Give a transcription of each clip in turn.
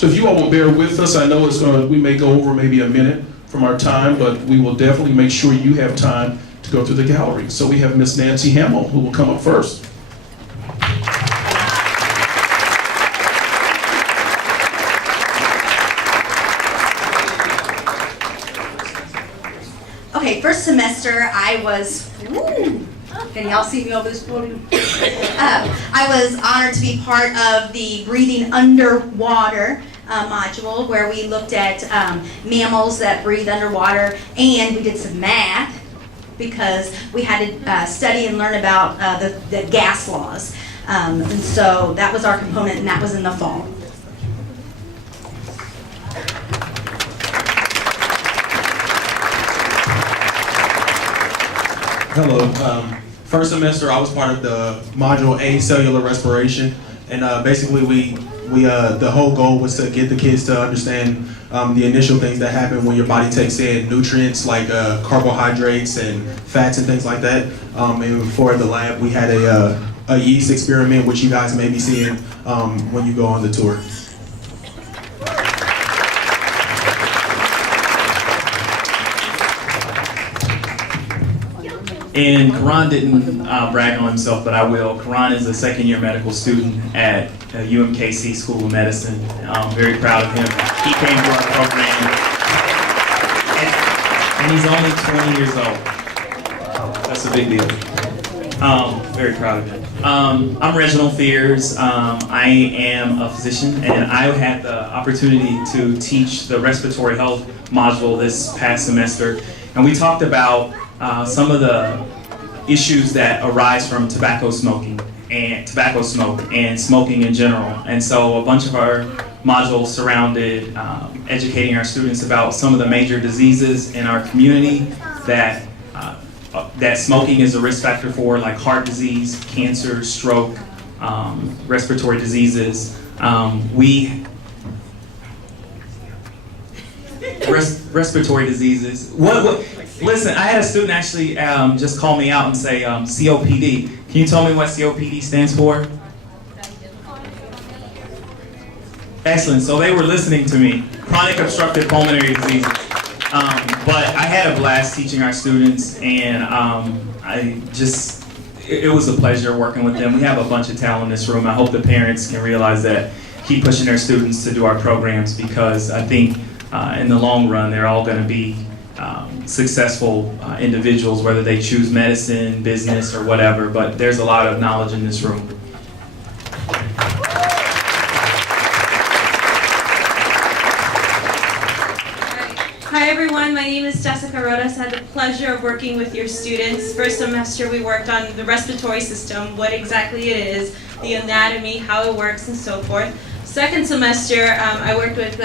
So if you all will bear with us, I know we may go over maybe a minute from our time, but we will definitely make sure you have time to go through the gallery. So we have Miss Nancy Hamill, who will come up first. Okay, first semester I was, can y'all see me over this podium? I was honored to be part of the Breathing Underwater module, where we looked at mammals that breathe underwater, and we did some math because we had to study and learn about the gas laws. And so that was our component, and that was in the fall. Hello. First semester, I was part of the module A, cellular respiration, and basically the whole goal was to get the kids to understand the initial things that happen when your body takes in nutrients like carbohydrates and fats and things like that. And for the lab, we had a yeast experiment, which you guys may be seeing when you go on the tour. And Karan didn't brag on himself, but I will. Karan is a second-year medical student at UMKC School of Medicine. I'm very proud of him. He came to our program, and he's only 20 years old. That's a big deal. Very proud of him. I'm Reginald Fears. I am a physician, and I had the opportunity to teach the respiratory health module this past semester. And we talked about some of the issues that arise from tobacco smoke and smoking in general. And so a bunch of our modules surrounded educating our students about some of the major diseases in our community that smoking is a risk factor for, like heart disease, cancer, stroke, respiratory diseases. Respiratory diseases. Listen, I had a student actually just call me out and say COPD. Can you tell me what COPD stands for? Excellent. So they were listening to me. Chronic obstructive pulmonary disease. But I had a blast teaching our students, and it was a pleasure working with them. We have a bunch of talent in this room. I hope the parents can realize that, keep pushing their students to do our programs, because I think in the long run they're all going to be successful individuals, whether they choose medicine, business, or whatever. But there's a lot of knowledge in this room. Hi everyone, my name is Jessica Rodas. I had the pleasure of working with your students. First semester we worked on the respiratory system, what exactly it is, the anatomy, how it works, and so forth. Second semester I worked with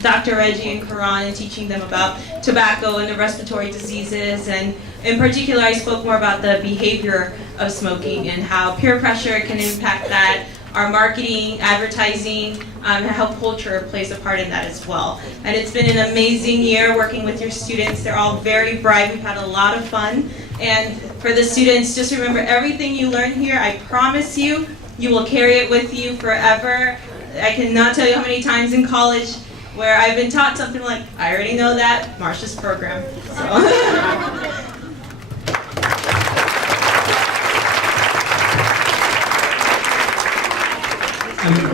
Dr. Reggie and Karan in teaching them about tobacco and the respiratory diseases, and in particular I spoke more about the behavior of smoking and how peer pressure can impact that, our marketing, advertising, and how culture plays a part in that as well. And it's been an amazing year working with your students. They're all very bright. We've had a lot of fun. And for the students, just remember everything you learn here, I promise you, you will carry it with you forever. I cannot tell you how many times in college where I've been taught something like, I already know that, Marsha's program. So.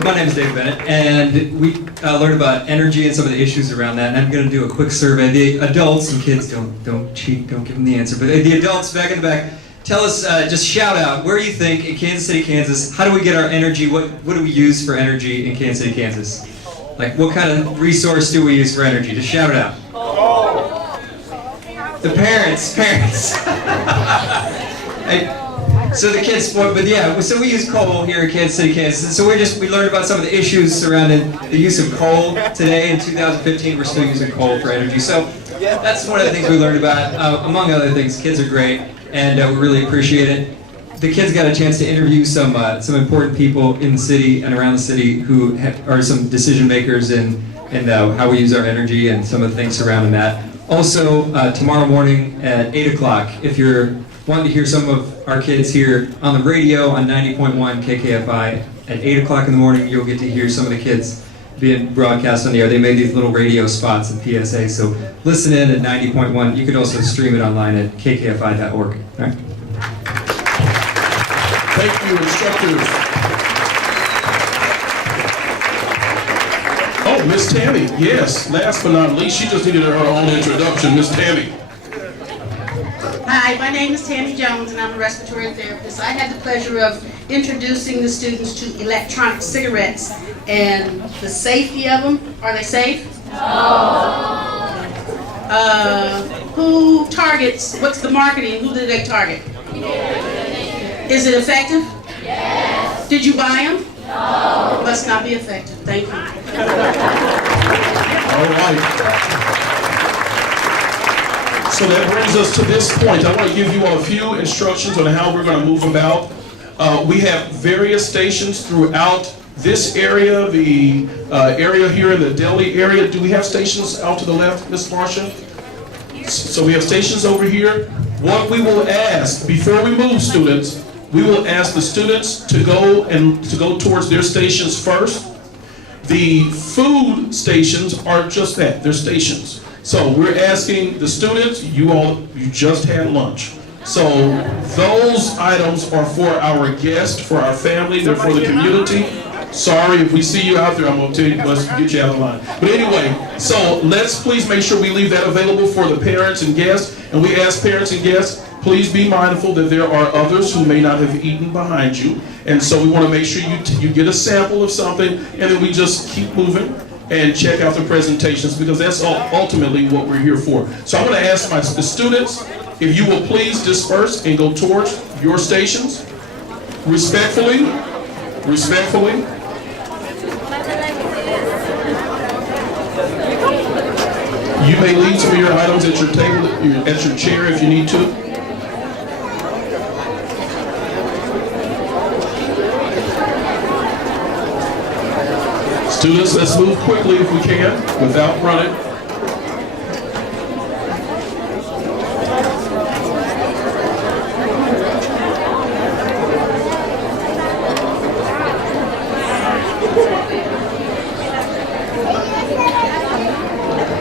My name is Dave Bennett, and we learned about energy and some of the issues around that, and I'm going to do a quick survey. The adults and kids, don't cheat, don't give them the answer, but the adults back in the back, tell us, just shout out, where you think in Kansas City, Kansas, how do we get our energy, what do we use for energy in Kansas City, Kansas? Like, what kind of resource do we use for energy? Just shout it out. The parents. So the kids, but yeah, so we use coal here in Kansas City, Kansas. So we learned about some of the issues surrounding the use of coal. Today in 2015, we're still using coal for energy. So that's one of the things we learned about. Among other things, kids are great, and we really appreciate it. The kids got a chance to interview some important people in the city and around the city who are some decision makers in how we use our energy and some of the things surrounding that. Also, tomorrow morning at 8 o'clock, if you're wanting to hear some of our kids here on the radio on 90.1 KKFI, at 8 o'clock in the morning, you'll get to hear some of the kids being broadcast on the air. They made these little radio spots and PSA. So listen in at 90.1. You could also stream it online at kkfi.org. All right. Thank you, instructors. Oh, Miss Tammy, yes. Last but not least, she just needed her own introduction. Miss Tammy. Hi, my name is Tammy Jones, and I'm a respiratory therapist. I had the pleasure of introducing the students to electronic cigarettes and the safety of them. Are they safe? No. Who targets? What's the marketing? Who do they target? Is it effective? Yes. Did you buy them? No. Must not be effective. Thank you. All right. So that brings us to this point. I want to give you all a few instructions on how we're going to move about. We have various stations throughout this area, the area here in the Delhi area. Do we have stations out to the left, Miss Marcia? So we have stations over here. What we will ask, before we move, students, we will ask the students to go towards their stations first. The food stations are just that, they're stations. So we're asking the students, you just had lunch. So those items are for our guests, for our family, they're for the community. Sorry, if we see you out there, I'm going to tell you, let's get you out of line. But anyway, so let's please make sure we leave that available for the parents and guests. And we ask parents and guests, please be mindful that there are others who may not have eaten behind you. And so we want to make sure you get a sample of something, and then we just keep moving and check out the presentations, because that's ultimately what we're here for. So I'm going to ask the students, if you will please disperse and go towards your stations. Respectfully. You may leave some of your items at your table, at your chair if you need to. Students, let's move quickly if we can, without running.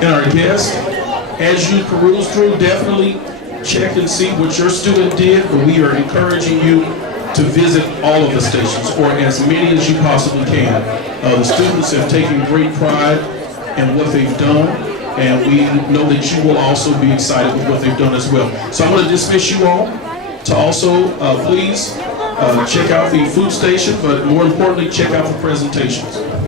And our guests, as you peruse through, definitely check and see what your student did, but we are encouraging you to visit all of the stations, or as many as you possibly can. The students have taken great pride in what they've done, and we know that you will also be excited with what they've done as well. So I'm going to dismiss you all to also please check out the food station, but more importantly, check out the presentations.